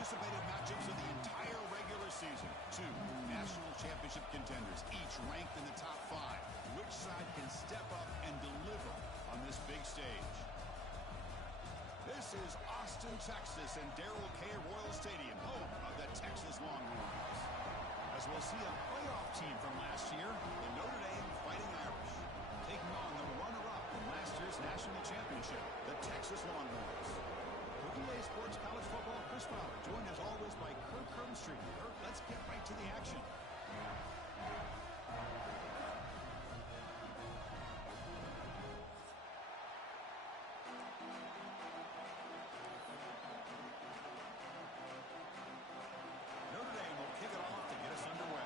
anticipated matchups of the entire regular season. Two national championship contenders, each ranked in the top 5. Which side can step up and deliver on this big stage? This is Austin, Texas, and Darrell K. Royal Stadium, home of the Texas Longhorns. As we'll see a playoff team from last year, the Notre Dame Fighting Irish, taking on the runner-up in last year's national championship, the Texas Longhorns. Cookie Sports College Football, Chris Fowler, joined as always by Kirk Hermstreet. Kirk, let's get right to the action. Notre Dame will kick it off to get us underway.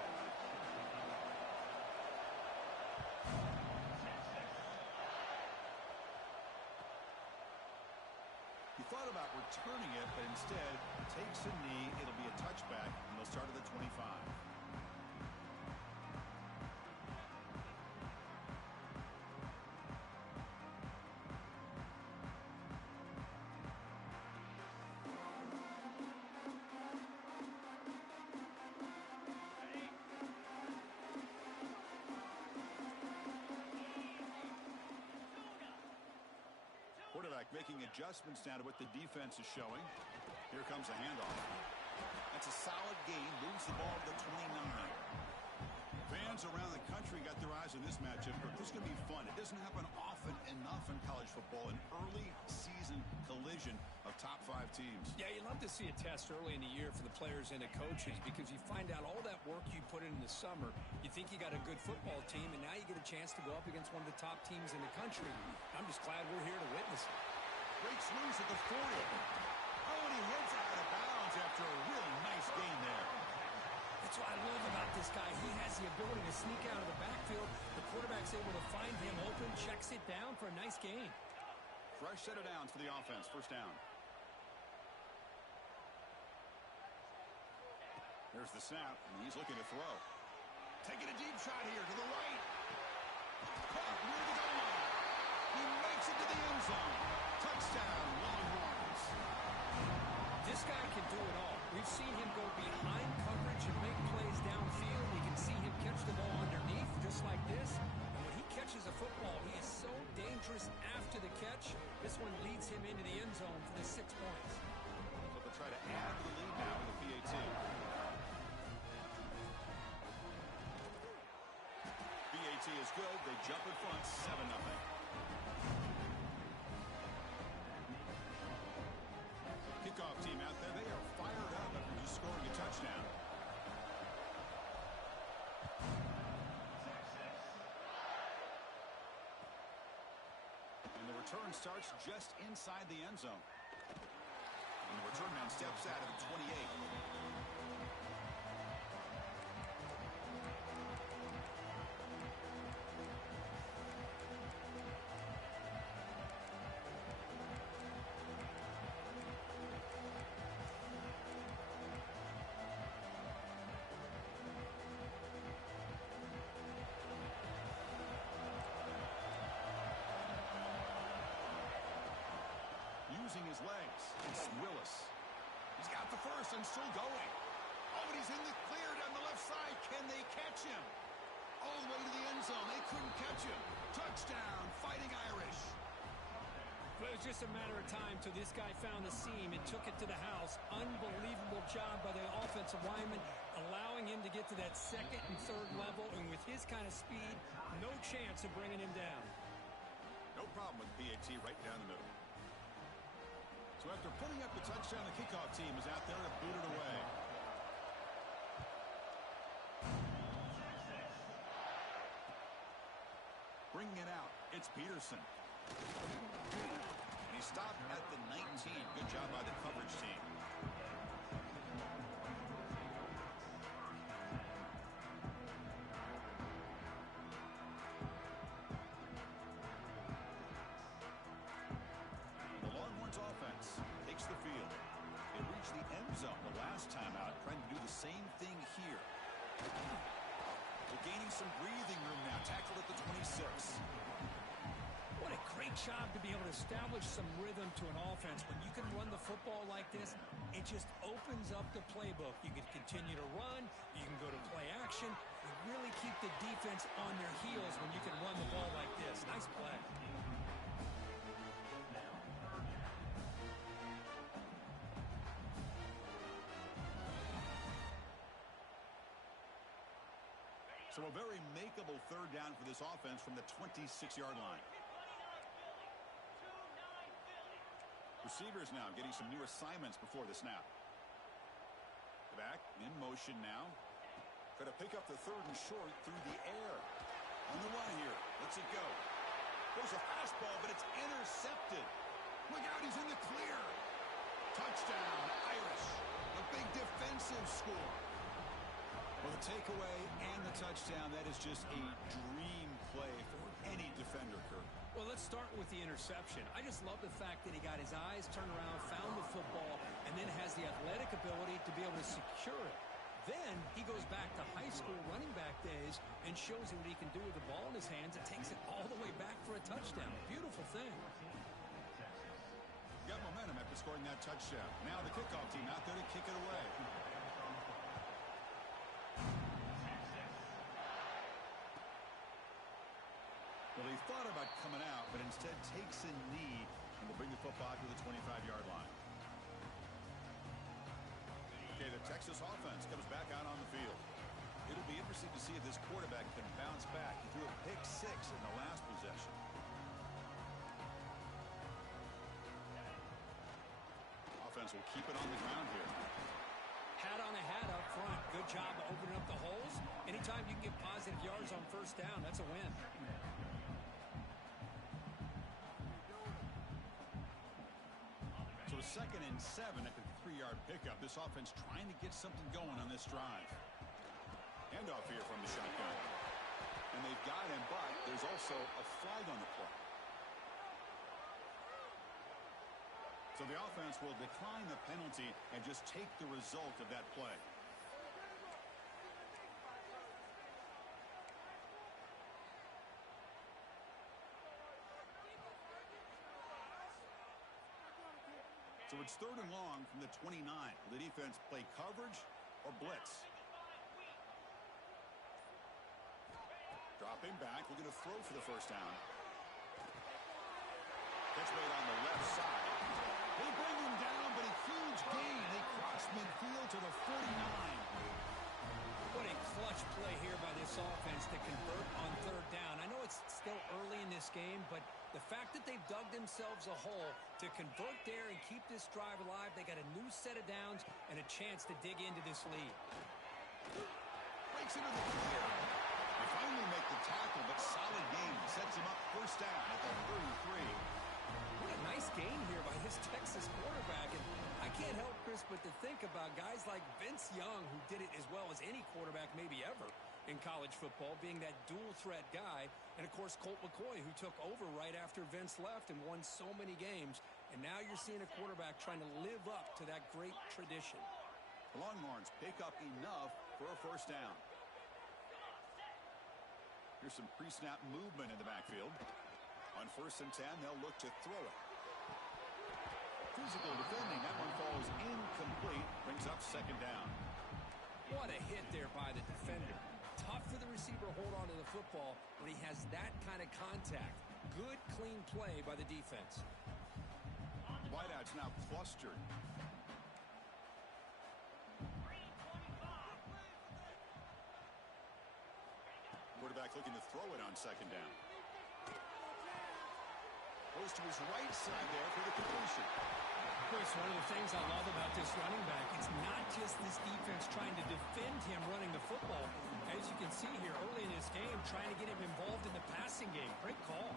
He thought about returning it, but instead takes a knee. It'll be a touchback, and they'll start at the 25. Quarterback making adjustments now to what the defense is showing. Here comes a handoff. That's a solid gain. Moves the ball to the 29. Fans around the country got their eyes on this matchup, but this is going to be fun. It doesn't happen often enough in college football, an early season collision of top 5 teams. Yeah, you love to see a test early in the year for the players and the coaches because you find out all that work you put in the summer. You think you got a good football team, and now you get a chance to go up against one of the top teams in the country. I'm just glad we're here to witness it. Great swings at the 40. Oh, and he heads out of bounds after a really nice gain there. That's what I love about this guy. He has the ability to sneak out of the backfield. The quarterback's able to find him open, checks it down for a nice gain. Fresh set of downs for the offense. First down. There's the snap, and he's looking to throw. Taking a deep shot here to the right. Caught near the goal line. He makes it to the end zone. Touchdown, Longhorns. This guy can do it all. We've seen him go behind coverage and make plays downfield. We can see him catch the ball underneath just like this. And when he catches a football, he is so dangerous after the catch. This one leads him into the end zone for the 6 points. So they'll try to add to the lead now with the PAT. PAT is good. They jump in front, 7-0. Kickoff team out there, they are fired up after just scoring a touchdown. And the return starts just inside the end zone. And the return man steps out at the 28. Using his legs, it's Willis. He's got the first and still going. Oh, and he's in the clear down the left side. Can they catch him? All the way to the end zone. They couldn't catch him. Touchdown, Fighting Irish. But it was just a matter of time till this guy found the seam and took it to the house. Unbelievable job by the offensive lineman, allowing him to get to that second and third level. And with his kind of speed, no chance of bringing him down. No problem with PAT right down the middle. So after putting up the touchdown, the kickoff team is out there to boot it away. Bringing it out, it's Peterson. And he stopped at the 19. Good job by the coverage team. Offense takes the field. They reach the end zone the last time out, trying to do the same thing here. They're gaining some breathing room now, tackled at the 26. What a Great job to be able to establish some rhythm to an offense. When you can run the football like this, it just opens up the playbook. You can continue to run. You can go to play action. You really keep the defense on their heels when you can run the ball like this. Nice play. So a very makeable third down for this offense from the 26-yard line. Receivers now getting some new assignments before the snap. Back in motion now. Got to pick up the third and short through the air. On the run here. Lets it go. Goes a fastball, but it's intercepted. Look out, he's in the clear. Touchdown, Irish. A big defensive score. Well, the takeaway and the touchdown, that is just a dream play for any defender, Kirk. Well, let's start with the interception. I just love the fact that he got his eyes turned around, found the football, and then has the athletic ability to be able to secure it. Then he goes back to high school running back days and shows you what he can do with the ball in his hands and takes it all the way back for a touchdown. Beautiful thing. Got momentum after scoring that touchdown. Now the kickoff team out there to kick it away. Well, he thought about coming out, but instead takes a knee and will bring the football to the 25-yard line. Okay, the Texas offense comes back out on the field. It'll be interesting to see if this quarterback can bounce back. He threw a pick 6 in the last possession. Offense will keep it on the ground here. Hat on a hat up front. Good job opening up the holes. Anytime you can get positive yards on first down, that's a win. So a 2nd and 7 at the 3-yard pickup. This offense trying to get something going on this drive. Handoff here from the shotgun. And they've got him, but there's also a flag on the play. So the offense will decline the penalty and just take the result of that play. So it's 3rd and long from the 29. Will the defense play coverage or blitz? Dropping back, looking to throw for the first down. Catch made on the left side. They bring him down, but a huge gain. They cross midfield to the 49. What a clutch play here by this offense to convert on 3rd down. I know it's still early in this game, but the fact that they've dug themselves a hole to convert there and keep this drive alive, they got a new set of downs and a chance to dig into this lead. Breaks into the clear. They finally make the tackle, but solid game. Sets him up first down at the 33. What a nice game here by this Texas quarterback. And I can't help, Chris, but to think about guys like Vince Young, who did it as well as any quarterback maybe ever in college football, being that dual-threat guy. And, of course, Colt McCoy, who took over right after Vince left and won so many games. And now you're seeing a quarterback trying to live up to that great tradition. The Longhorns pick up enough for a first down. Here's some pre-snap movement in the backfield. On 1st and 10, they'll look to throw it. Physical defending. That one falls incomplete. Brings up 2nd down. What a hit there by the defender. Tough for the receiver to hold on to the football when he has that kind of contact. Good, clean play by the defense. Wideouts now clustered. Quarterback looking to throw it on 2nd down. Goes to his right side there for the completion. Chris, one of the things I love about this running back, it's not just this defense trying to defend him running the football. As you can see here early in this game, trying to get him involved in the passing game. Great call.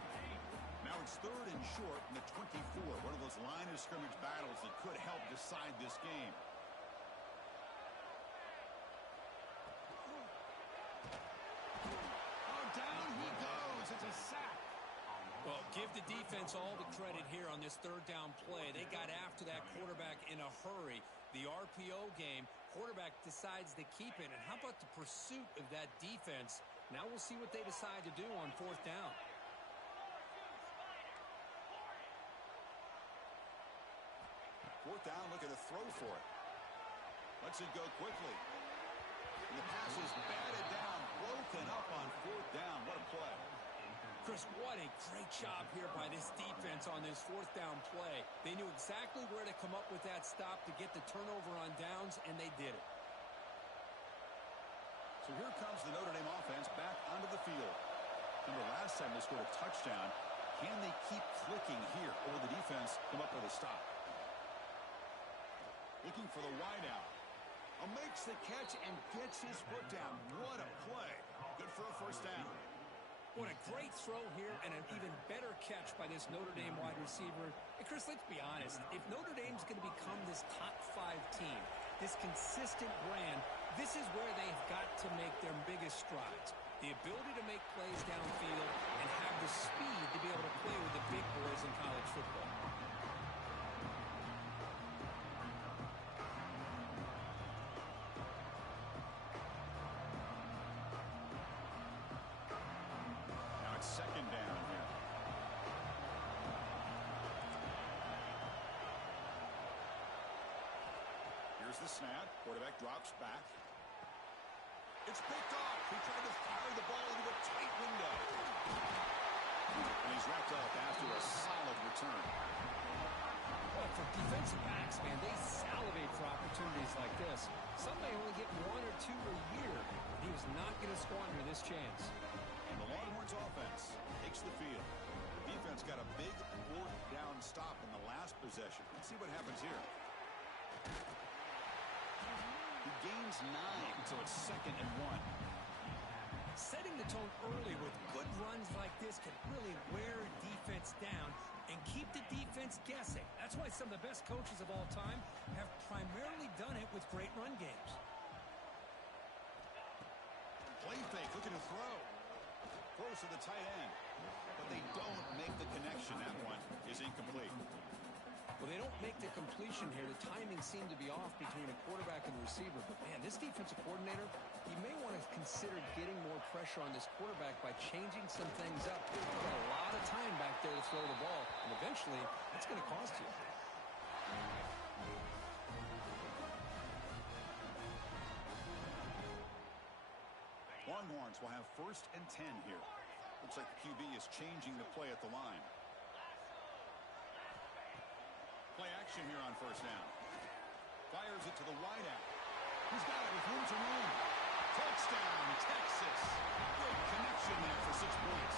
Now it's 3rd and short from the 24. One of those line of scrimmage battles that could help decide this game. Oh, down he goes. It's a sack. Well, give the defense all the credit here on this 3rd down play. They got after that quarterback in a hurry. The RPO game, quarterback decides to keep it. And how about the pursuit of that defense? Now we'll see what they decide to do on 4th down. Fourth down, looking to throw for it. Lets it go quickly. And the pass is batted down, broken up on fourth down. What a play. Chris, what a great job here by this defense on this fourth down play. They knew exactly where to come up with that stop to get the turnover on downs, and they did it. So here comes the Notre Dame offense back onto the field. Remember, last time they scored a touchdown. Can they keep clicking here, or will the defense come up with a stop? Looking for the wideout. Makes the catch and gets his foot down. What a play. Good for a first down. What a great throw here and an even better catch by this Notre Dame wide receiver. And Chris, let's be honest. If Notre Dame's going to become this top 5 team, this consistent brand, this is where they've got to make their biggest strides. The ability to make plays downfield and have the speed to be able to play with the big boys in college football. Second down here. Here's the snap. Quarterback drops back. It's picked off. He tried to fire the ball into a tight window. And he's wrapped up after a solid return. Well, for defensive backs, man, they salivate for opportunities like this. Some may only get 1 or 2 a year. He was not going to squander this chance. And the Longhorns offense takes the field. The defense got a big fourth down stop in the last possession. Let's see what happens here. He gains 9 until it's 2nd and 1. Setting the tone early with good runs like this can really wear a defense down and keep the defense guessing. That's why some of the best coaches of all time have primarily done it with great run games. Play fake, looking to throw. Throws to the tight end. But they don't make the connection. That one is incomplete. Well, they don't make the completion here. The timing seemed to be off between a quarterback and the receiver. But, man, this defensive coordinator, he may want to consider getting more pressure on this quarterback by changing some things up. He's got a lot of time back there to throw the ball. And eventually, it's going to cost you. Longhorns will have 1st and 10 here. Looks like the QB is changing the play at the line. Play action here on 1st down. Fires it to the wideout. He's got it with room to run. Touchdown, Texas. Great connection there for 6 points.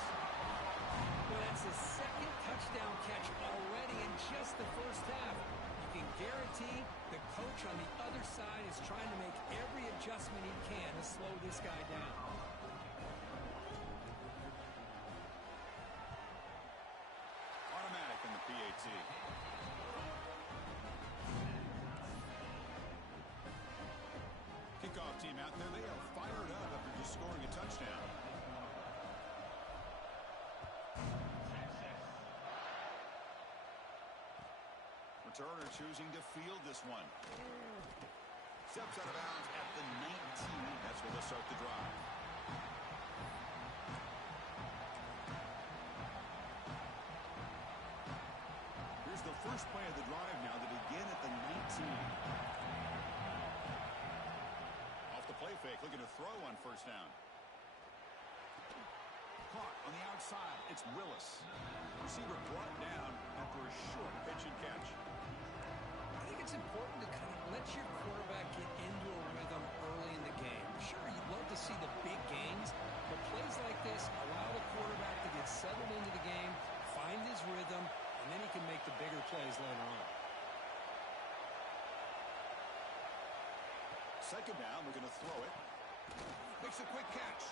Well, that's his 2nd touchdown catch already in just the first half. You can guarantee the coach on the other side is trying to make every adjustment he can to slow this guy down. Automatic in the PAT. Kickoff team out there. They are fired up after just scoring a touchdown. Turner choosing to field this one. Steps out of bounds at the 19. That's where they'll start the drive. Here's the first play of the drive now to begin at the 19. Off the play fake, looking to throw on 1st down. Caught on the outside. It's Willis. Receiver brought down after a short pitch and catch. I think it's important to kind of let your quarterback get into a rhythm early in the game. Sure, you'd love to see the big gains, but plays like this allow the quarterback to get settled into the game, find his rhythm, and then he can make the bigger plays later on. 2nd down, looking to throw it. Makes a quick catch.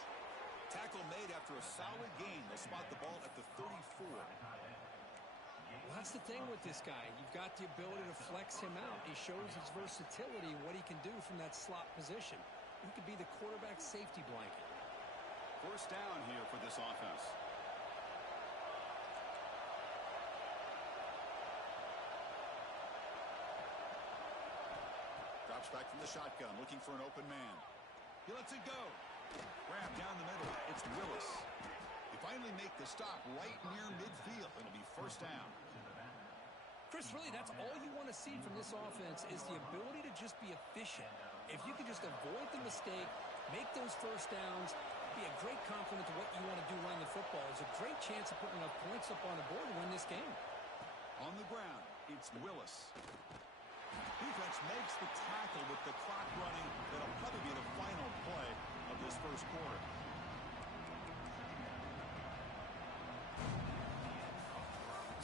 Tackle made after a solid gain. They'll spot the ball at the 34. Well, that's the thing with this guy. You've got the ability to flex him out. He shows his versatility and what he can do from that slot position. He could be the quarterback safety blanket. 1st down here for this offense. Drops back from the shotgun, looking for an open man. He lets it go. Grab down the middle. It's Willis. They finally make the stop right near midfield. It'll be 1st down. Chris, really, that's all you want to see from this offense is the ability to just be efficient. If you can just avoid the mistake, make those first downs, be a great complement to what you want to do running the football. It's a great chance of putting enough points up on the board to win this game. On the ground, it's Willis. Defense makes the tackle with the clock running. That'll probably be the final play of this first quarter.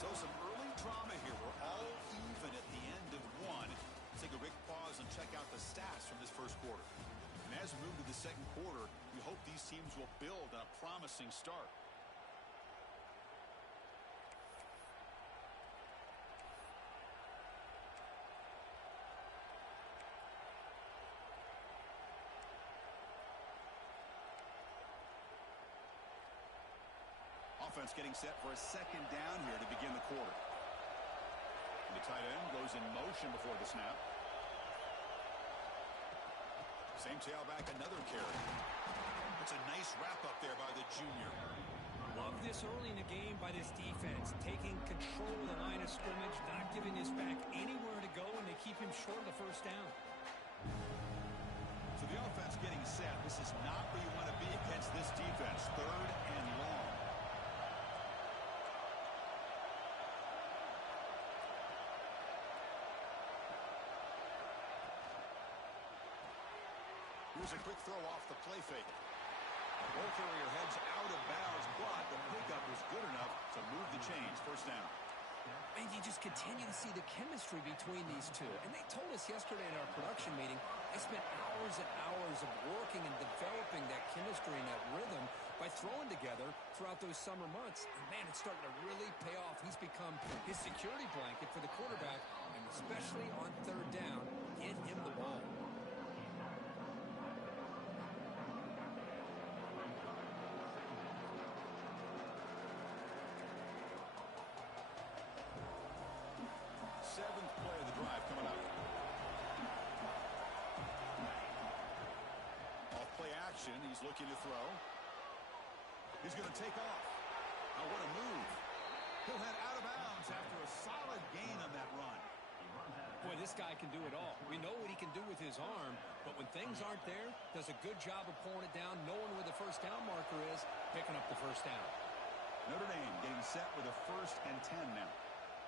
So some early drama here. We're all even at the end of one. Let's take a quick pause and check out the stats from this first quarter. And as we move to the second quarter, we hope these teams will build on a promising start. Offense getting set for a second down here to begin the quarter. And the tight end goes in motion before the snap. Same tailback, another carry. It's a nice wrap-up there by the junior. Love this early in the game by this defense, taking control of the line of scrimmage, not giving this back anywhere to go, and they keep him short of the first down. So the offense getting set. This is not where you want to be against this defense. Third and long. Here's a quick throw off the play fake. Ball carrier heads out of bounds, but the pickup was good enough to move the chains. First down. And you just continue to see the chemistry between these two. And they told us yesterday in our production meeting, they spent hours and hours of working and developing that chemistry and that rhythm by throwing together throughout those summer months. And man, it's starting to really pay off. He's become his security blanket for the quarterback, and especially on third down, get him the ball. Seventh play of the drive coming up. Off play action. He's looking to throw. He's going to take off. Now what a move. He'll head out of bounds after a solid gain on that run. Boy, this guy can do it all. We know what he can do with his arm, but when things aren't there, does a good job of pulling it down, knowing where the first down marker is, picking up the first down. Notre Dame getting set with a 1st and 10 now.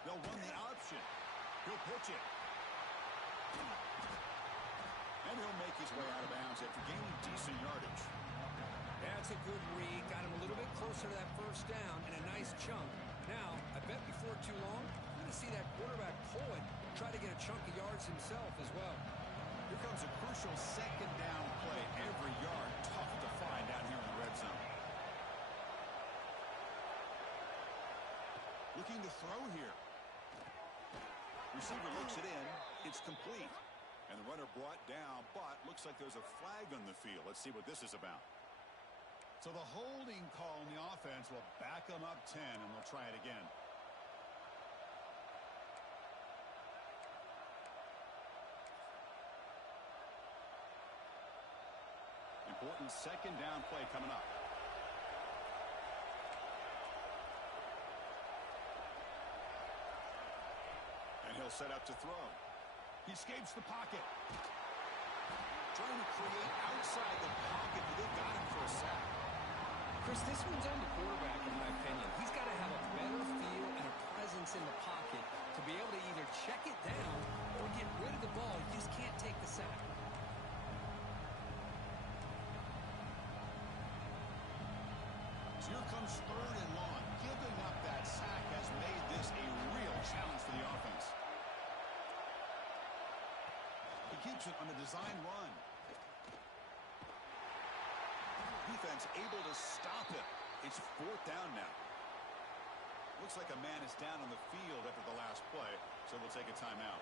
They'll run the option. He'll pitch it. And he'll make his way out of bounds after gaining decent yardage. That's a good read. Got him a little bit closer to that first down and a nice chunk. Now, I bet before too long, we're going to see that quarterback pull it, try to get a chunk of yards himself as well. Here comes a crucial second down play. Every yard tough to find down here in the red zone. Looking to throw here. Receiver looks it in. It's complete. And the runner brought down, but looks like there's a flag on the field. Let's see what this is about. So the holding call on the offense will back them up 10, and they'll try it again. Important second down play coming up. And he'll set up to throw. He escapes the pocket. Trying to create outside the pocket, but they've got him for a sack. Chris, this one's on the quarterback, in my opinion. He's got to have a better feel and a presence in the pocket to be able to either check it down or get rid of the ball. You just can't take the sack. So here comes 3rd and long. Giving up that sack has made this a real challenge for the offense. He keeps it on the design run. Defense able to stop it. It's 4th down now. Looks like a man is down on the field after the last play, so we'll take a timeout.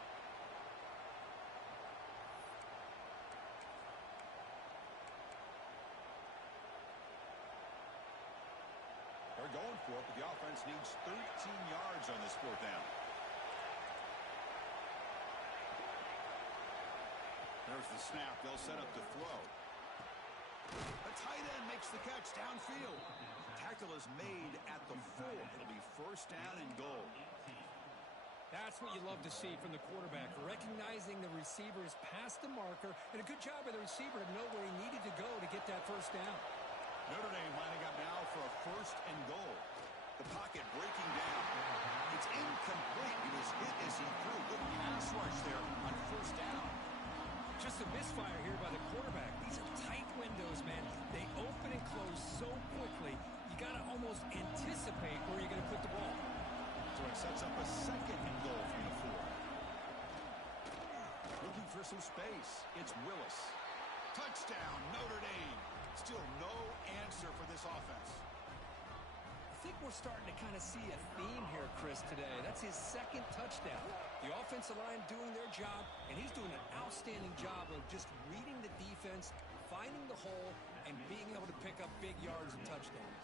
They're going for it, but the offense needs 13 yards on this 4th down. There's the snap. They'll set up to throw. The tight end makes the catch downfield. Tackle is made at the 4. It'll be 1st down and goal. That's what you love to see from the quarterback, recognizing the receiver is past the marker, and a good job of the receiver to know where he needed to go to get that first down. Notre Dame lining up now for a 1st and goal. The pocket breaking down. It's incomplete. He was hit as he threw. Good pass rush there on 1st down. Just a misfire here by the quarterback. These are tight windows, man. They open and close so quickly. You got to almost anticipate where you're going to put the ball. So it sets up a 2nd and goal from the 4. Looking for some space. It's Willis. Touchdown, Notre Dame. Still no answer for this offense. I think we're starting to kind of see a theme here, Chris, today. That's his 2nd touchdown. The offensive line doing their job, and he's doing an outstanding job of just reading the defense, finding the hole, and being able to pick up big yards and touchdowns.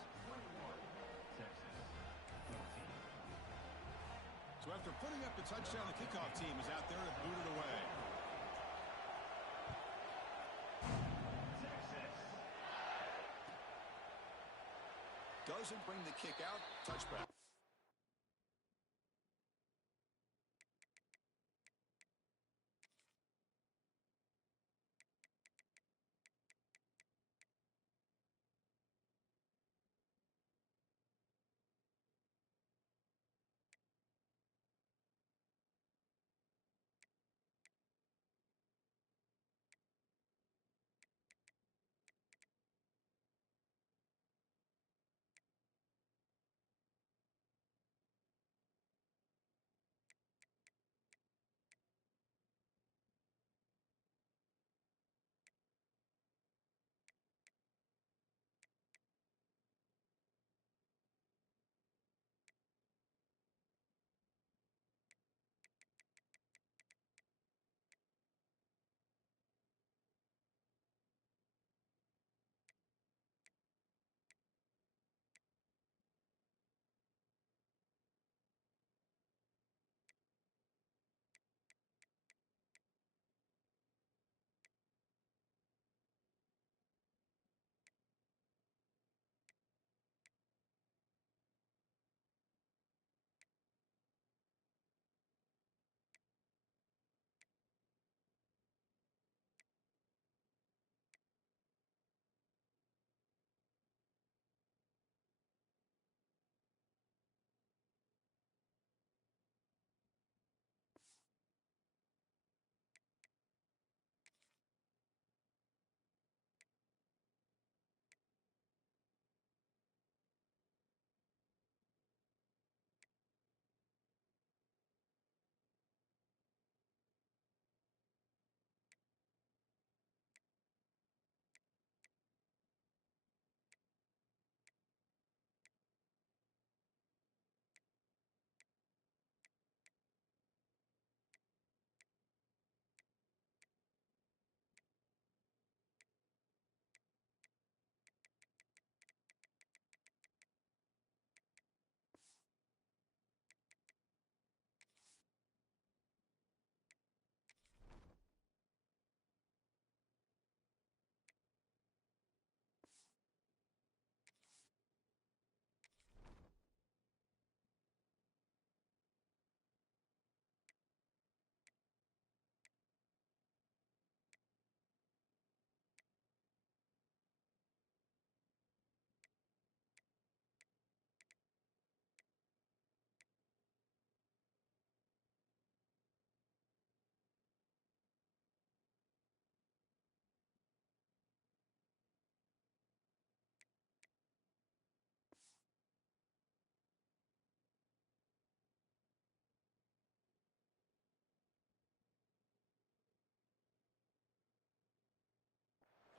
So after putting up the touchdown, the kickoff team is out there to boot it away. Doesn't bring the kick out. Touchback.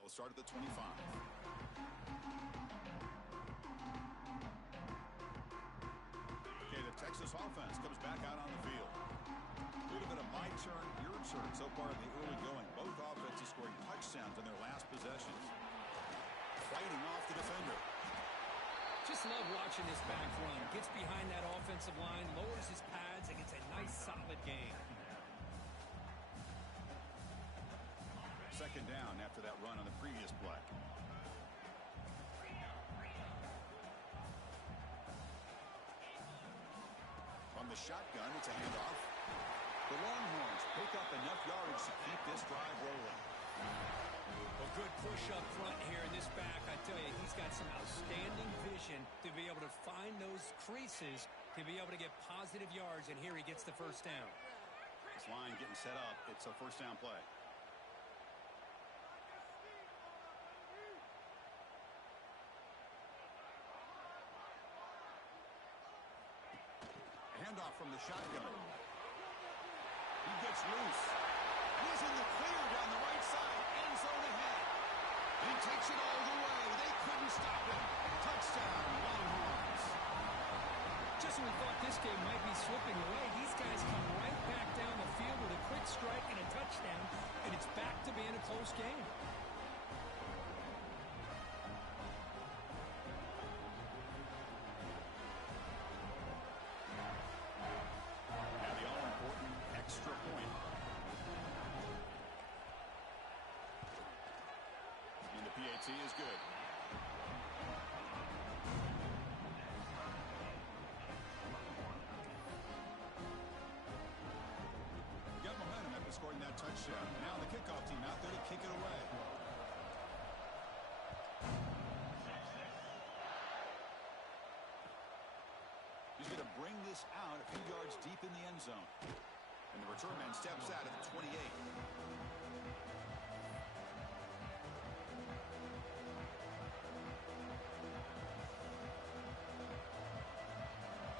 They'll start at the 25. Okay, the Texas offense comes back out on the field. A little bit of my turn, your turn so far in the early going. Both offenses scoring touchdowns in their last possessions. Fighting off the defender. Just love watching this back run. Gets behind that offensive line, lowers his pads, and gets a nice solid gain. Second down after that run on the previous play. From the shotgun. It's a handoff. The Longhorns pick up enough yardage to keep this drive rolling. A good push up front here in this back. I tell you, he's got some outstanding vision to be able to find those creases, to be able to get positive yards, and here he gets the first down. This line getting set up. It's a first down play. Handoff from the shotgun. He gets loose. He's in the clear down the right side. End zone ahead. He takes it all the way. They couldn't stop him. Touchdown, Longhorns. Just when we thought this game might be slipping away, these guys come right back down the field with a quick strike and a touchdown, and it's back to being a close game. Extra point. And the PAT is good. Got momentum after scoring that touchdown. Now the kickoff team out there to kick it away. He's going to bring this out a few yards deep in the end zone. And the return man steps out at the 28.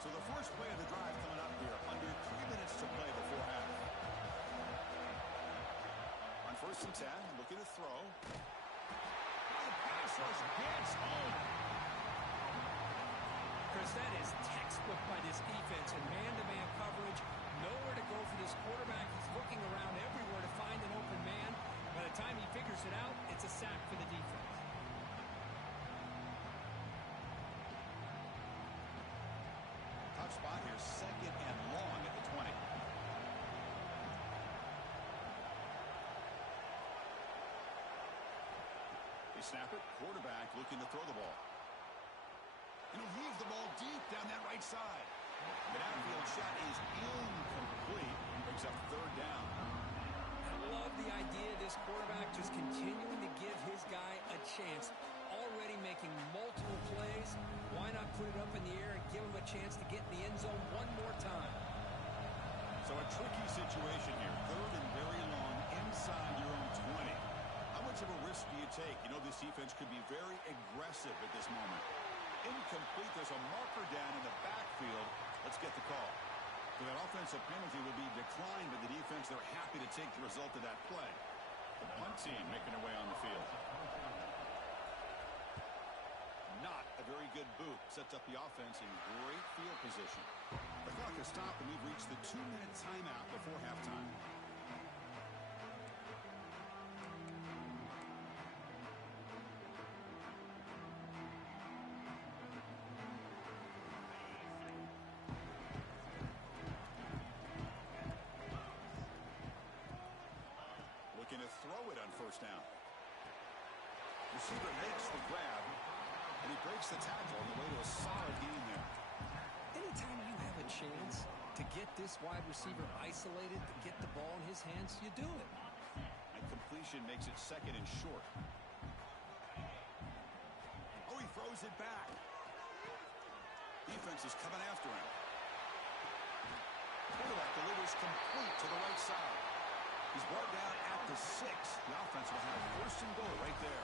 So the first play of the drive coming up here. Under 3 minutes to play before half. On first and 10, looking to throw. Oh, the pass rush gets home. Chris, that is textbook by this defense and man-to-man coverage. Nowhere to go for this quarterback. He's looking around everywhere to find an open man. By the time he figures it out, it's a sack for the defense. Tough spot here, second and long at the 20. They snap it, quarterback looking to throw the ball. And he'll leave the ball deep down that right side. The downfield shot is incomplete. Brings up third down. I love the idea of this quarterback just continuing to give his guy a chance. Already making multiple plays. Why not put it up in the air and give him a chance to get in the end zone one more time? So a tricky situation here. Third and very long inside your own 20. How much of a risk do you take? You know, this defense could be very aggressive at this moment. Incomplete. There's a marker down in the backfield. Let's get the call. So that offensive penalty will be declined by the defense. They're happy to take the result of that play. The punt team making their way on the field. Not a very good boot. Sets up the offense in great field position. The clock has stopped and we've reached the 2-minute timeout before halftime. Looking to throw it on first down. Receiver makes the grab, and he breaks the tackle on the way to a solid gain there. Anytime you have a chance to get this wide receiver isolated, to get the ball in his hands, you do it. And completion makes it second and short. Oh, he throws it back. Defense is coming after him. Quarterback delivers complete to the right side. He's brought down at the 6. The offense will have first and goal right there.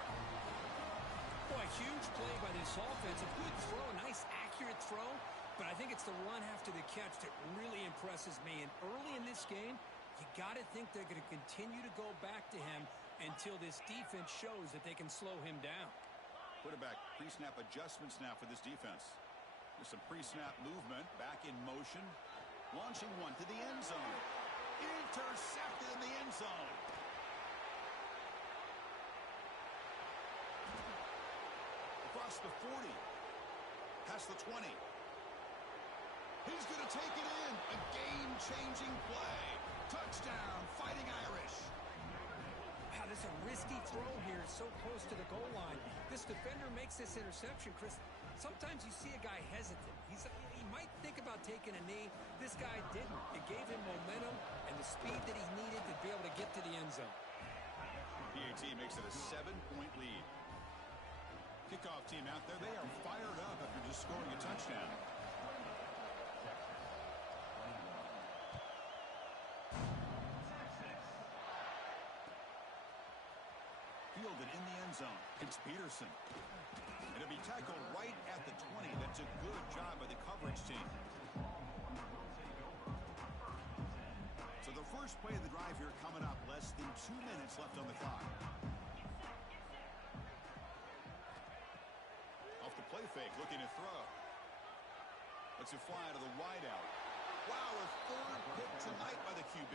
Boy, huge play by this offense. A good throw, a nice accurate throw. But I think it's the run after the catch that really impresses me. And early in this game, you got to think they're going to continue to go back to him until this defense shows that they can slow him down. Quarterback pre-snap adjustments now for this defense. There's some pre-snap movement, back in motion. Launching one to the end zone. Intercepted in the end zone. Across the 40. Past the 20. He's going to take it in. A game-changing play. Touchdown, Fighting Irish. Wow, this is a risky throw here, so close to the goal line. This defender makes this interception, Chris. Sometimes you see a guy hesitant. He might think about taking a knee. This guy didn't. It gave him momentum and the speed that he needed to be able to get to the end zone. PAT makes it a 7-point lead. Kickoff team out there, they are fired up after just scoring a touchdown. Fielded in the end zone. It's Peterson. It'll be tackled right at the 20. That's a good job by the coverage team. So the first play of the drive here coming up. Less than 2 minutes left on the clock. Off the play fake, looking to throw. Lets it fly to the wideout. Wow, a third pick tonight by the QB.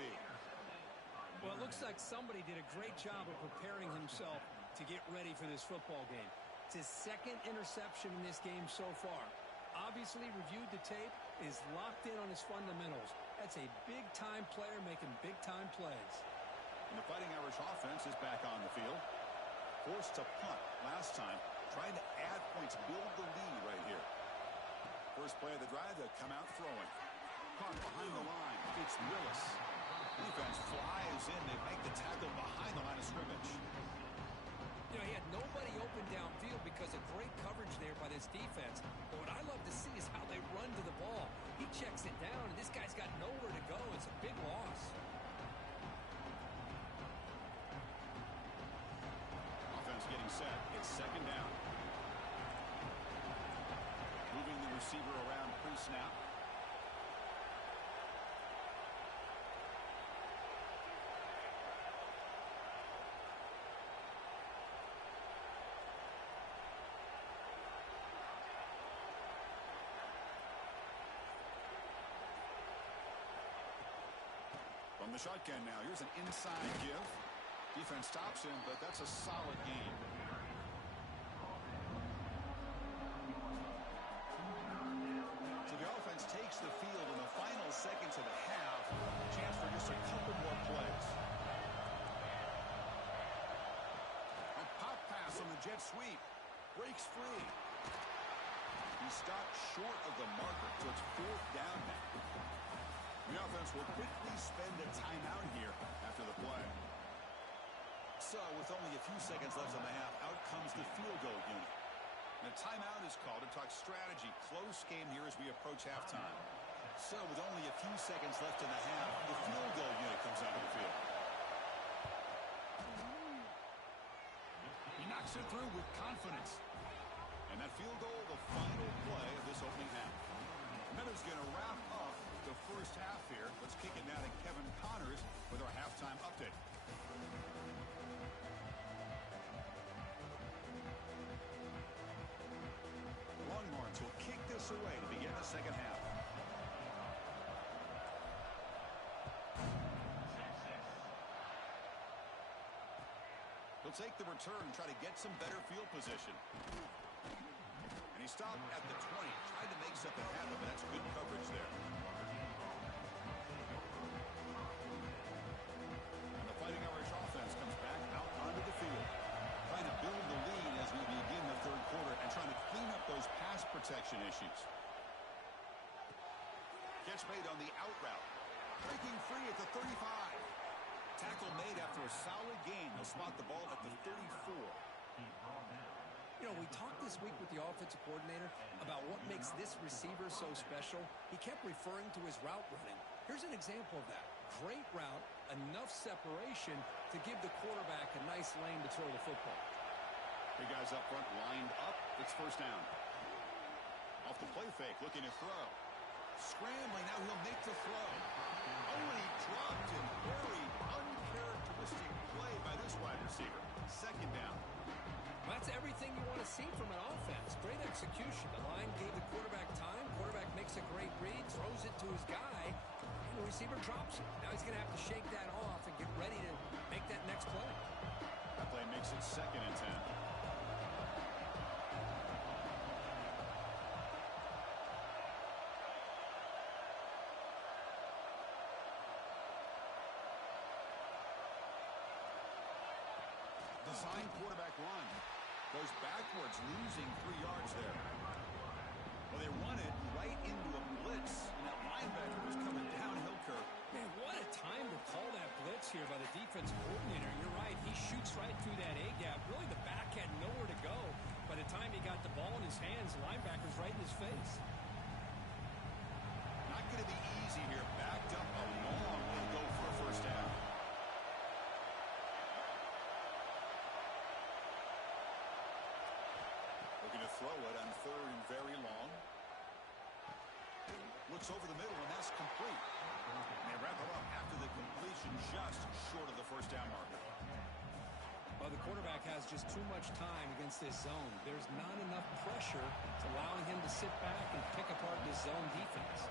Well, it looks like somebody did a great job of preparing himself to get ready for this football game. It's his second interception in this game so far. Obviously reviewed the tape, is locked in on his fundamentals. That's a big-time player making big-time plays. And the Fighting Irish offense is back on the field. Forced to punt last time. Trying to add points, build the lead right here. First play of the drive, they'll come out throwing. Caught behind the line. It's Willis. Defense flies in. They make the tackle behind the line of scrimmage. You know, he had nobody open downfield because of great coverage there by this defense. But what I love to see is how they run to the ball. He checks it down, and this guy's got nowhere to go. It's a big loss. Offense getting set. It's second down. Moving the receiver around pre-snap. From the shotgun now, here's an inside give. Defense stops him, but that's a solid game. So the offense takes the field in the final seconds of the half. Chance for just a couple more plays. A pop pass on the jet sweep. Breaks free. He stopped short of the marker, so it's fourth down now. The offense will quickly spend a timeout here after the play. So, with only a few seconds left in the half, out comes the field goal unit. And a timeout is called to talk strategy. Close game here as we approach halftime. So, with only a few seconds left in the half, the field goal unit comes out of the field. He knocks it through with confidence. And that field goal, the final play of this opening half. And that is going to wrap up the first half here. Let's kick it now to Kevin Connors with our halftime update. Longhorns will kick this away to begin the second half. He'll take the return and try to get some better field position. And he stopped at the 20, tried to make something happen, but that's good coverage there. And the Fighting Irish offense comes back out onto the field, trying to build the lead as we begin the third quarter and trying to clean up those pass protection issues. Catch made on the out route. Breaking free at the 35. Tackle made after a solid gain. They'll spot the ball at the 34. You know, we talked this week with the offensive coordinator about what makes this receiver so special. He kept referring to his route running. Here's an example of that. Great route, enough separation to give the quarterback a nice lane to throw the football. Big guys up front lined up. It's first down. Off the play fake, looking to throw. Scrambling, now he'll make the throw. Oh, and he dropped it. Very uncharacteristic play by this wide receiver. Second down. Well, that's everything you want to see from an offense. Great execution. The line gave the quarterback time. Quarterback makes a great read, throws it to his guy, and the receiver drops it. Now he's going to have to shake that off and get ready to make that next play. That play makes it 2nd and 10. Design quarterback run. Goes backwards, losing 3 yards there. Well, they run it right into a blitz, and that linebacker was coming downhill curve. Man, what a time to call that blitz here by the defensive coordinator. You're right. He shoots right through that A-gap. Really, the back had nowhere to go. By the time he got the ball in his hands, the linebacker's right in his face. Not going to be easy here. Backed up a long way to go for a first down. Looking to throw it on third and very long. Looks over the middle, and that's complete. And they wrap it up after the completion, just short of the first down marker. Well, the quarterback has just too much time against this zone. There's not enough pressure to allowing him to sit back and pick apart this zone defense.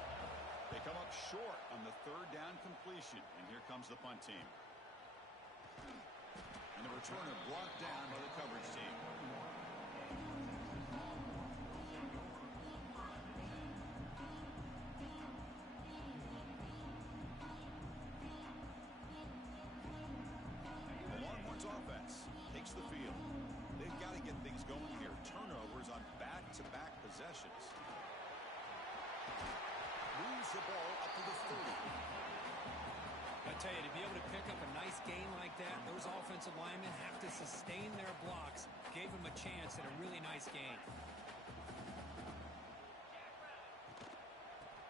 They come up short on the third down completion, and here comes the punt team. And the returner brought down by the coverage team. Offense takes the field. They've got to get things going here. Turnovers on back-to-back possessions. Moves the ball up to the 30. I tell you, to be able to pick up a nice gain like that, those offensive linemen have to sustain their blocks. Gave him a chance at a really nice gain.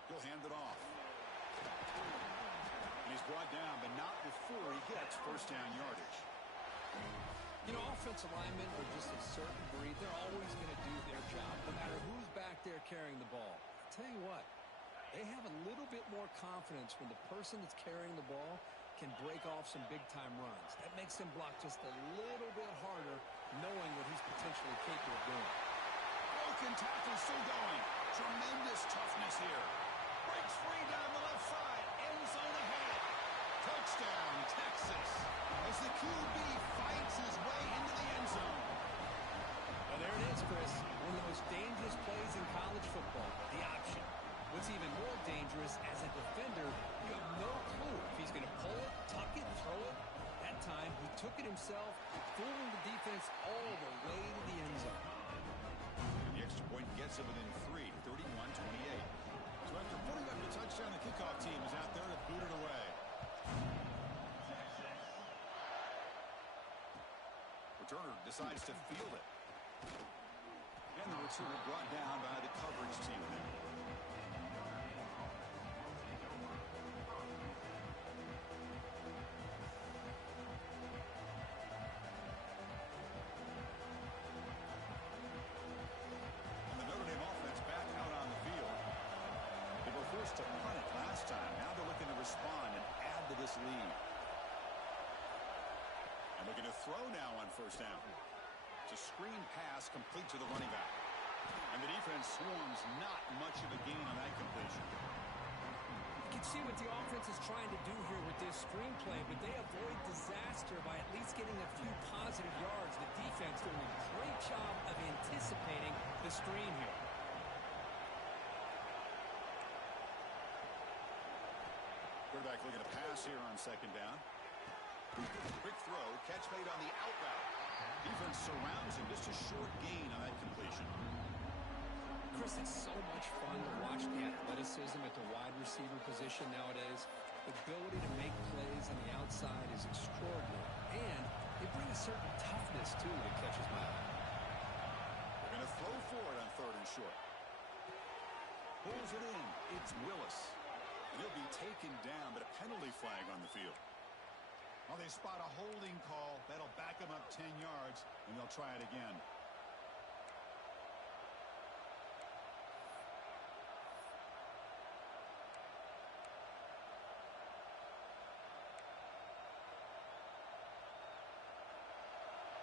He'll hand it off. And he's brought down, but not before he gets first down yardage. You know, offensive linemen are just a certain breed. They're always going to do their job, no matter who's back there carrying the ball. I'll tell you what, they have a little bit more confidence when the person that's carrying the ball can break off some big-time runs. That makes them block just a little bit harder, knowing what he's potentially capable of doing. Broken tackle still going. Tremendous toughness here. Breaks free down the left side. End zone ahead. Touchdown, Texas. As the QB fights his way into the end zone. Well, there it is, Chris. One of the most dangerous plays in college football, the option. What's even more dangerous, as a defender, you have no clue if he's going to pull it, tuck it, throw it. That time, he took it himself, fooling the defense all the way to the end zone. And the extra point gets him within 3, 31-28. So after putting up the touchdown, the kickoff team is out there to boot it away. Returner decides to field it. And the returner brought down by the coverage team there. And the Notre Dame offense back out on the field. They were forced to punt it last time. Now they're looking to respond and add to this lead. And looking to throw now on first down. It's a screen pass complete to the running back. And the defense swarms not much of a gain on that completion. You can see what the offense is trying to do here with this screen play, but they avoid disaster by at least getting a few positive yards. The defense doing a great job of anticipating the screen here. Quarterback looking to pass here on second down. Quick throw, catch made on the out route. Defense surrounds him, just a short gain on that completion. Chris, it's so much fun to watch the athleticism at the wide receiver position nowadays. The ability to make plays on the outside is extraordinary. And they bring a certain toughness, too, that catches my eye. They're going to throw for it on third and short. Pulls it in. It's Willis. And he'll be taken down, but a penalty flag on the field. Well, they spot a holding call. That'll back them up 10 yards, and they'll try it again.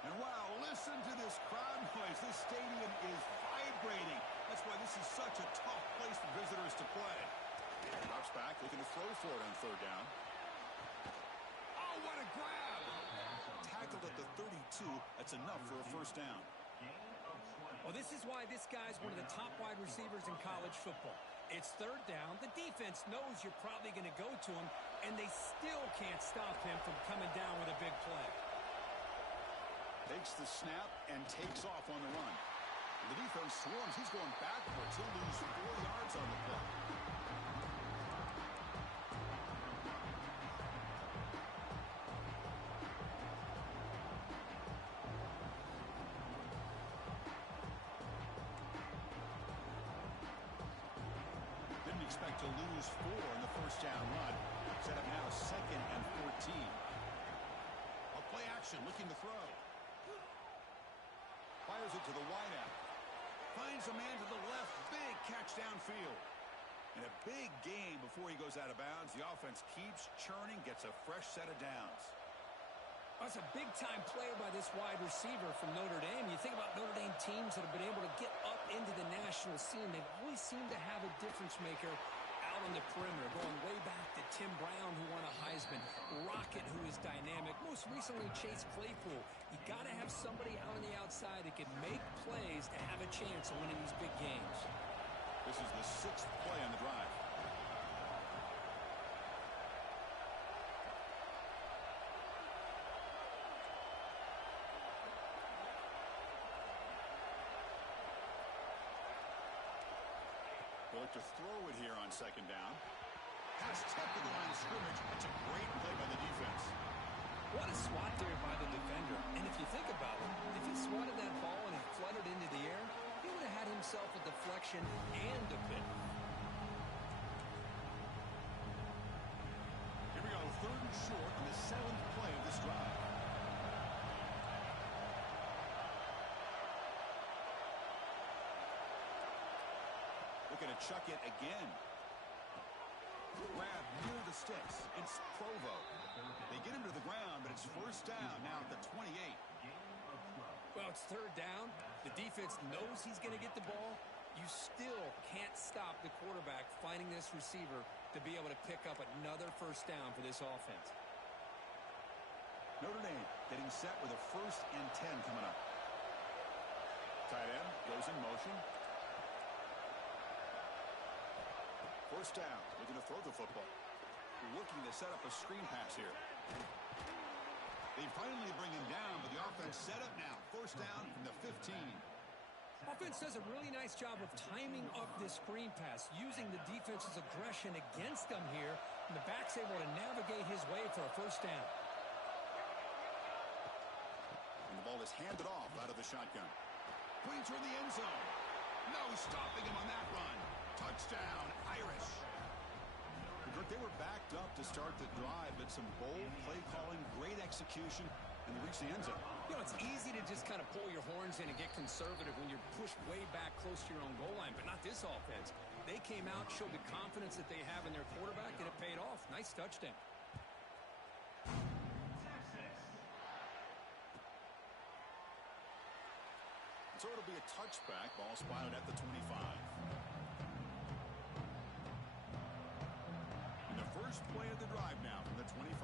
And wow, listen to this crowd noise. This stadium is vibrating. That's why this is such a tough place for visitors to play. Drops back, looking to throw for it on third down. Oh, what a grab! Tackled at the 32. That's enough for a first down. Well, this is why this guy's one of the top wide receivers in college football. It's third down. The defense knows you're probably going to go to him, and they still can't stop him from coming down with a big play. Takes the snap and takes off on the run. The defense swarms. He's going backwards. He'll lose 4 yards on the play. Didn't expect to lose 4 in the first down run. Set up now 2nd and 14. A play action, looking to throw. Fires it to the wideout. Finds a man to the left. Big catch downfield. And a big gain before he goes out of bounds. The offense keeps churning, gets a fresh set of downs. That's a big-time play by this wide receiver from Notre Dame. You think about Notre Dame teams that have been able to get up into the national scene. They've always seemed to have a difference maker out on the perimeter, going way back to Tim Brown, who won a Heisman, Rocket, who is dynamic, most recently Chase Claypool. You got to have somebody out on the outside that can make plays to have a chance of winning these big games. This is the 6th play on the drive. They'll look to throw it here on 2nd down. Has tipped to the line of scrimmage. That's a great play by the defense. What a swat there by the defender. And if you think about it, if he swatted that ball and it fluttered into the air, he would have had himself a deflection and a pick. Here we go, 3rd and short on the 7th play of this drive. Looking to chuck it again. Grab near the sticks. It's Provo. They get him to the ground, but it's 1st down now at the 28. Well, it's 3rd down. The defense knows he's going to get the ball. You still can't stop the quarterback finding this receiver to be able to pick up another 1st down for this offense. Notre Dame getting set with a 1st and 10 coming up. Tight end goes in motion. 1st down. Looking to throw the football. Looking to set up a screen pass here. They finally bring him down, but the offense set up now. 1st down from the 15. Offense does a really nice job of timing up this screen pass, using the defense's aggression against them here, and the back's able to navigate his way for a 1st down. And the ball is handed off out of the shotgun. Pointing toward the end zone. No stopping him on that run. Touchdown, Irish. They were backed up to start the drive, but some bold play calling, great execution, and they reached the end zone. You know, it's easy to just kind of pull your horns in and get conservative when you're pushed way back close to your own goal line, but not this offense. They came out, showed the confidence that they have in their quarterback, and it paid off. Nice touchdown. So it'll be a touchback. Ball spotted at the 25. And the first play of the drive now from the 25.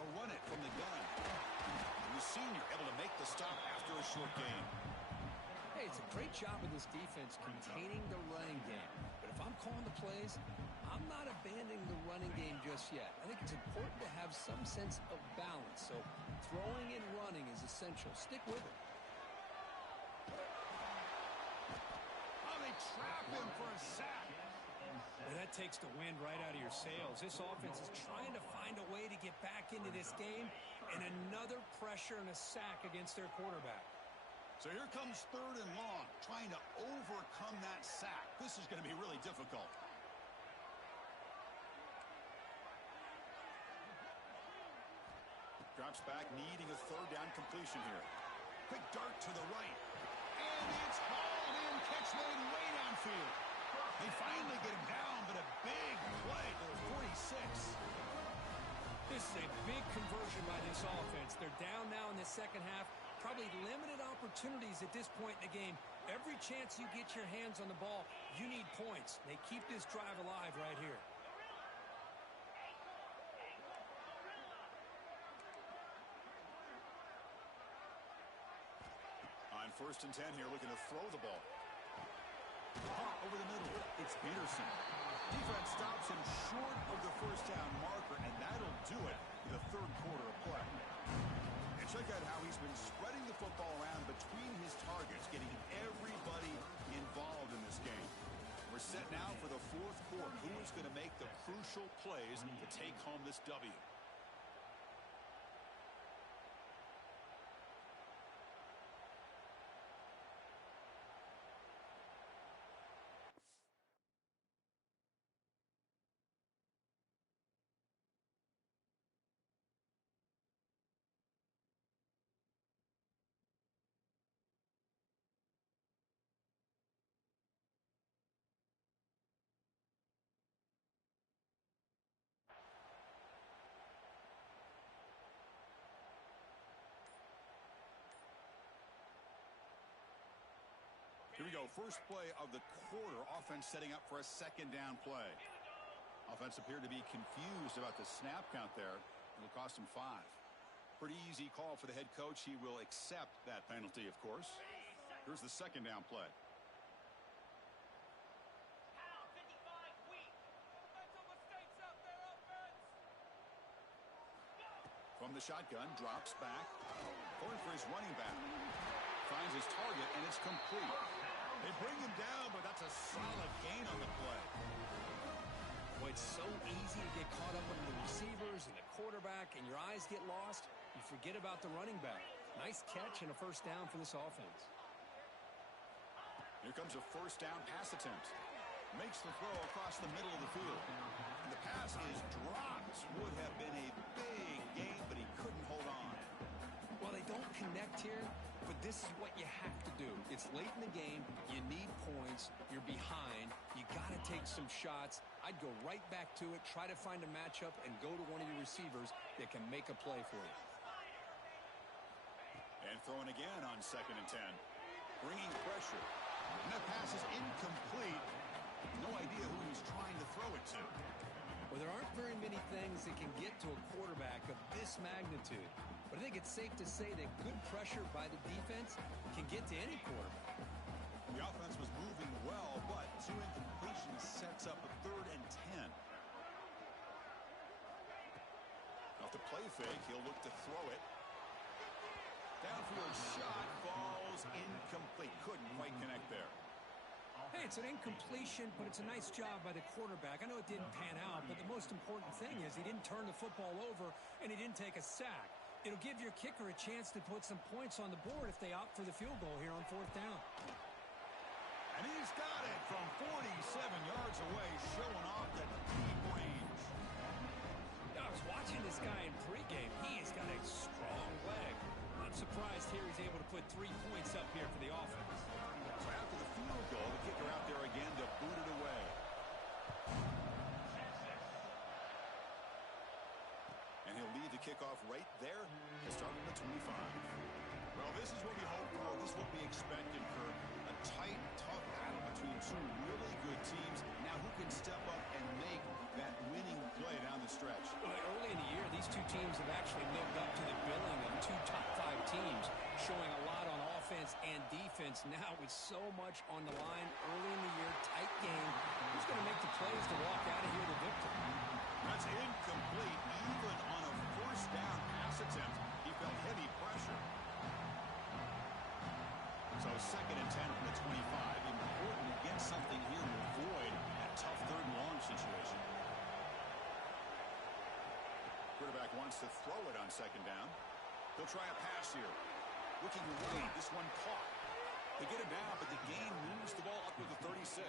They'll run it from the gun. And the senior able to make the stop after a short gain. Hey, it's a great job of this defense containing the running game. But if I'm calling the plays, I'm not abandoning the running game just yet. I think it's important to have some sense of balance. So throwing and running is essential. Stick with it. Oh, they trap him for a sack. Well, that takes the wind right out of your sails. This offense is trying to find a way to get back into this game, and another pressure and a sack against their quarterback. So here comes 3rd and long, trying to overcome that sack. This is going to be really difficult. Drops back, needing a 3rd down completion here. Quick dart to the right. And it's hauled in, catch made way downfield. They finally get him down, but a big play to the 46. This is a big conversion by this offense. They're down now in the second half. Probably limited opportunities at this point in the game. Every chance you get your hands on the ball, you need points. They keep this drive alive right here. On 1st and 10 here, looking to throw the ball. Over the middle, it's Peterson. Defense stops him short of the 1st down marker, and that'll do it. the third quarter of play. And check out how he's been spreading the football around between his targets, getting everybody involved in this game. We're set now for the fourth quarter. Who is going to make the crucial plays to take home this W? Here we go. First play of the quarter. Offense setting up for a second down play. Offense appeared to be confused about the snap count there. It'll cost him 5. Pretty easy call for the head coach. He will accept that penalty, of course. Here's the second down play. From the shotgun, drops back. Going for his running back. Finds his target, and it's complete. They bring him down, but that's a solid gain on the play. Well, it's so easy to get caught up with the receivers and the quarterback, and your eyes get lost. You forget about the running back. Nice catch and a first down for this offense. Here comes a first down pass attempt. Makes the throw across the middle of the field. And the pass is dropped. Would have been a big gain, but he couldn't hold on. Well, they don't connect here, but this is what you have to do. It's late in the game. You need points. You're behind. You got to take some shots. I'd go right back to it, try to find a matchup, and go to one of your receivers that can make a play for you. And throwing again on 2nd and 10. Bringing pressure. And that pass is incomplete. No idea who he's trying to throw it to. Well, there aren't very many things that can get to a quarterback of this magnitude. But I think it's safe to say that good pressure by the defense can get to any quarterback. The offense was moving well, but 2 incompletions sets up a 3rd and 10. Off the play fake, he'll look to throw it. Downfield shot falls incomplete. Couldn't quite connect there. Hey, it's an incompletion, but it's a nice job by the quarterback. I know it didn't pan out, but the most important thing is he didn't turn the football over and he didn't take a sack. It'll give your kicker a chance to put some points on the board if they opt for the field goal here on 4th down. And he's got it from 47 yards away, showing off the deep range. I was watching this guy in pregame. He has got a strong leg. I'm surprised here he's able to put 3 points up here for the offense. So after the field goal, the kicker out there again to boot it away. And he'll lead the kickoff right there to start at the 25. Well, this is what we hope for. This is what we expected, Kirk. A tight, tough battle between 2 really good teams. Now who can step up and make that winning play down the stretch? Well, early in the year, these 2 teams have actually lived up to the billing of 2 top 5 teams, showing a lot on offense and defense. Now with so much on the line early in the year, tight game, who's going to make the plays to walk out of here the victor? That's incomplete. Even on a first down pass attempt, he felt heavy pressure. So 2nd and 10 from the 25. Important to get something here to avoid that tough 3rd and long situation. Quarterback wants to throw it on 2nd down. He'll try a pass here. Looking away, this one caught. They get him down, but the gain moves the ball up to the 36.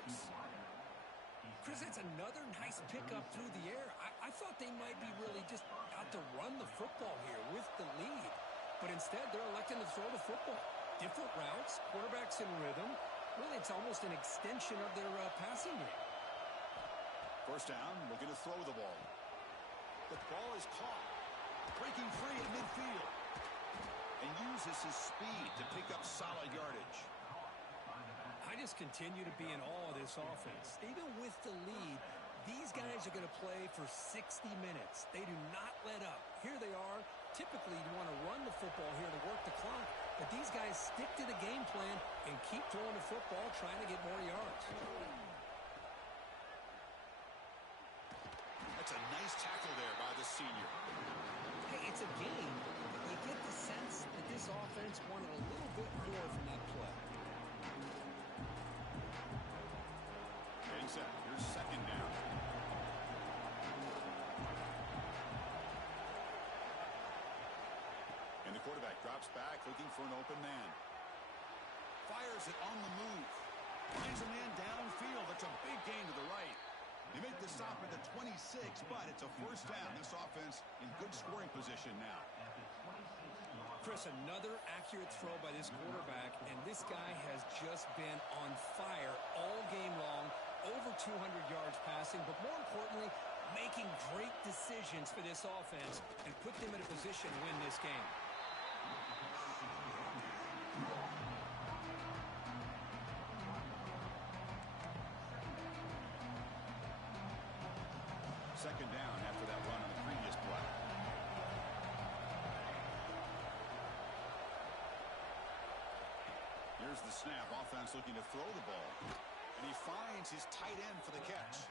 Chris, that's another nice pickup through the air. I thought they might be really just out to run the football here with the lead. But instead, they're electing to throw the football. Different routes, quarterbacks in rhythm. Really, it's almost an extension of their passing game. First down, looking to throw the ball. The ball is caught. Breaking free at midfield. And uses his speed to pick up solid yardage. I just continue to be in awe of this offense. Even with the lead, these guys are going to play for 60 minutes. They do not let up. Here they are. Typically, you want to run the football here to work the clock, but these guys stick to the game plan and keep throwing the football, trying to get more yards. That's a nice tackle there by the senior. It's a game, but you get the sense that this offense wanted a little bit more from that play. Getting set. Here's second down. And the quarterback drops back, looking for an open man. Fires it on the move. Finds a man downfield. That's a big gain to the right. They make the stop at the 26, but it's a first down. This offense in good scoring position now. Chris, another accurate throw by this quarterback, and this guy has just been on fire all game long. Over 200 yards passing, but more importantly, making great decisions for this offense and put them in a position to win this game. Second down after that run on the previous play. Here's the snap. Offense looking to throw the ball. And he finds his tight end for the catch.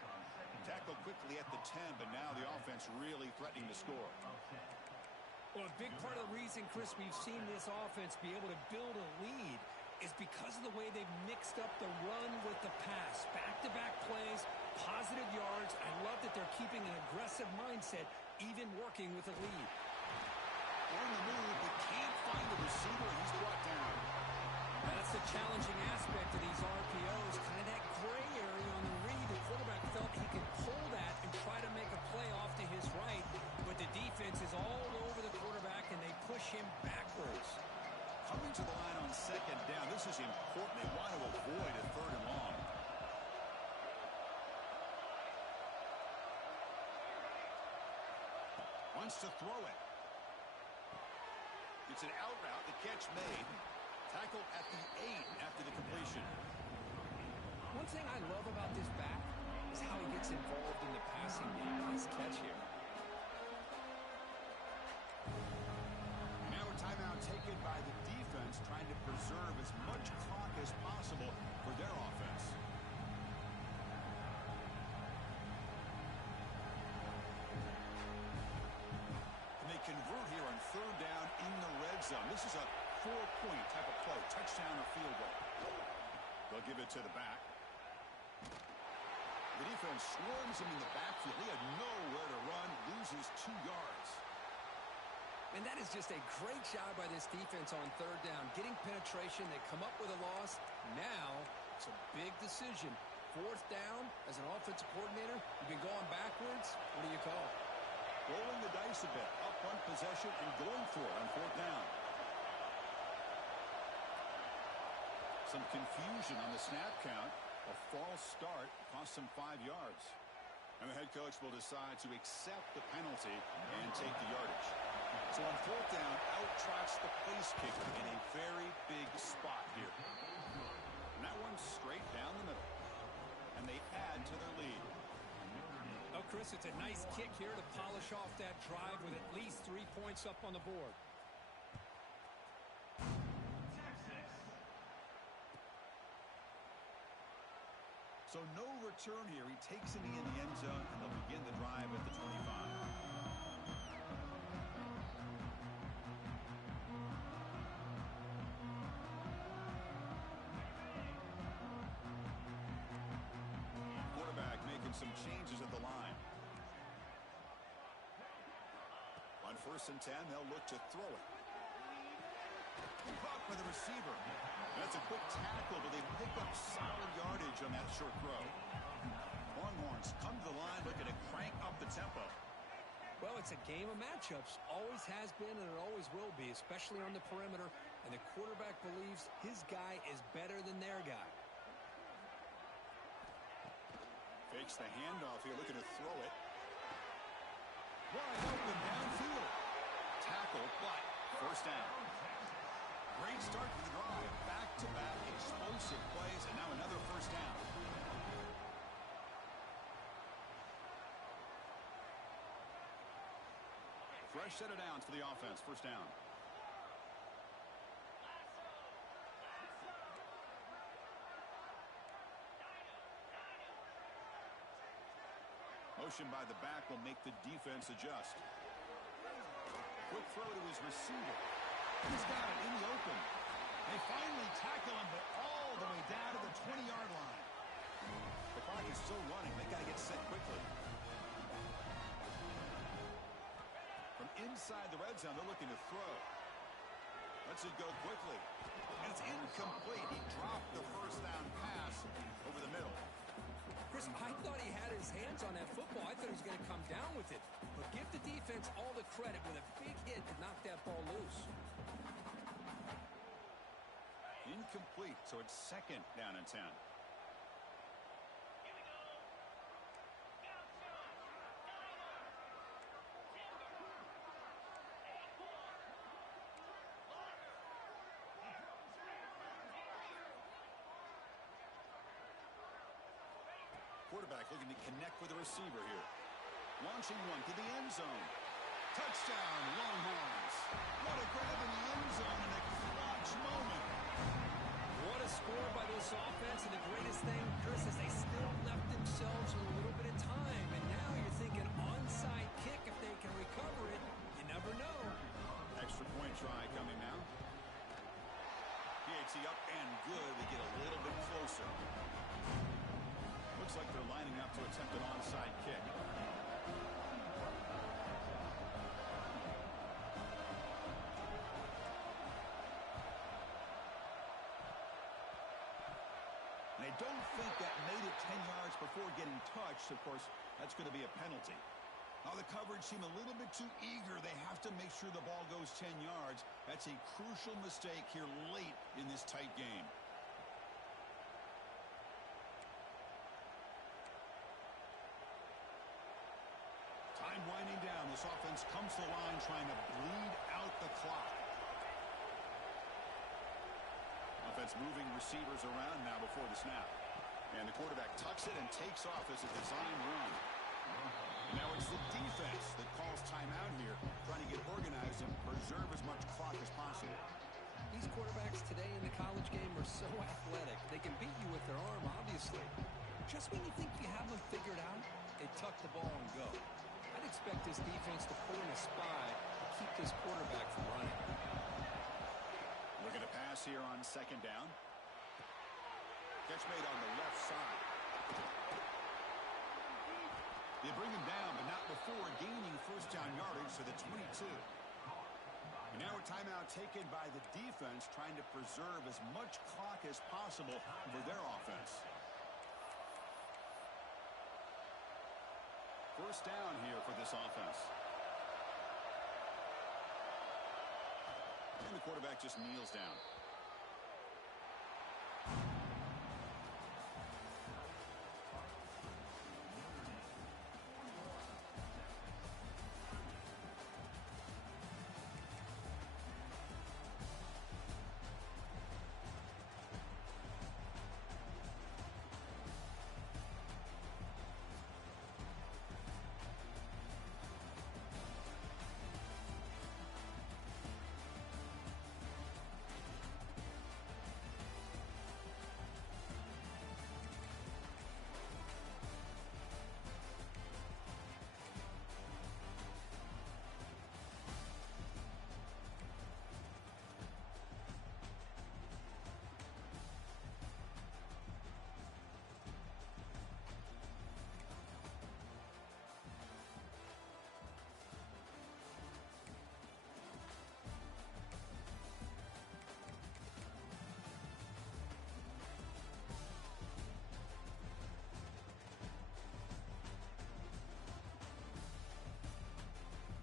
Tackled quickly at the 10, but now the offense really threatening to score. Well, a big part of the reason, Chris, we've seen this offense be able to build a lead is because of the way they've mixed up the run with the pass. Back-to-back plays, positive yards. I love that they're keeping an aggressive mindset, even working with a lead. On the move, but can't find the receiver, and he's brought down. That's the challenging aspect of these RPOs, kind of that gray area on the read. The quarterback felt he could pull that and try to make a play off to his right, but the defense is all over the quarterback, and they push him backwards. Coming to the line on second down, this is important. They want to avoid a third and long. Wants to throw it. It's an out route. The catch made. Tackled at the 8 after the completion. One thing I love about this back is how he gets involved in the passing game. Nice catch here. Now a timeout taken by the defense, trying to preserve as much clock as possible for their offense. And they convert here on third down in the red zone. This is a 4-point type of play, touchdown or field goal. They'll give it to the back. The defense swarms him in the backfield. He had nowhere to run, loses 2 yards. And that is just a great job by this defense on third down. Getting penetration, they come up with a loss. Now, it's a big decision. Fourth down, as an offensive coordinator, you've been going backwards. What do you call? Rolling the dice a bit, up one possession and going for it on fourth down. Some confusion on the snap count. A false start cost them 5 yards. And the head coach will decide to accept the penalty and take the yardage. So on fourth down, out trots the place kicker in a very big spot here. And that one's straight down the middle. And they add to their lead. Oh, Chris, it's a nice kick here to polish off that drive with at least 3 points up on the board. So no return here. He takes it in the end zone, and they'll begin the drive at the 25. Quarterback making some changes at the line. On first and 10, they'll look to throw it. Caught by the receiver. That's a quick tackle, but they pick up solid yardage on that short throw. Longhorns come to the line looking to crank up the tempo. Well, it's a game of matchups. Always has been and it always will be, especially on the perimeter. And the quarterback believes his guy is better than their guy. Fakes the handoff here, looking to throw it. Wide open downfield. Tackle, but first down. Great start to the drive. Back-to-back explosive plays, and now another first down. Fresh set of downs for the offense. First down. Motion by the back will make the defense adjust. Quick throw to his receiver. He's got it in the open. They finally tackle him, but all the way down to the 20-yard line. The clock is still running. They got to get set quickly. From inside the red zone, they're looking to throw. Lets it go quickly. And it's incomplete. He dropped the first down pass over the middle. Chris, I thought he had his hands on that football. I thought he was going to come down with it. But give the defense all the credit with a big hit to knock that ball loose. Incomplete, so it's second down and 10. Quarterback looking to connect with the receiver here. Launching one to the end zone. Touchdown, Longhorns. What a grab in the end zone in a clutch moment. What a score by this offense, and the greatest thing, Chris, is they still left themselves a little bit of time. And now you're thinking onside kick if they can recover it. You never know. Extra point try coming now. PAT up and good. They get a little bit closer. Looks like they're lining up to attempt an onside kick. And I don't think that made it 10 yards before getting touched. Of course, that's going to be a penalty. Now the coverage seemed a little bit too eager. They have to make sure the ball goes 10 yards. That's a crucial mistake here late in this tight game. Time winding down. This offense comes to the line trying to bleed out the clock. Offense moving receivers around now before the snap. And the quarterback tucks it and takes off as a design run. And now it's the defense that calls timeout here, trying to get organized and preserve as much clock as possible. These quarterbacks today in the college game are so athletic. They can beat you with their arm, obviously. Just when you think you have them figured out, they tuck the ball and go. I'd expect this defense to pull in a spy to keep this quarterback from running. Looking to pass here on second down. Catch made on the left side. They bring him down, but not before gaining first down yardage to the 22. And now a timeout taken by the defense, trying to preserve as much clock as possible for their offense. First down here for this offense. And the quarterback just kneels down.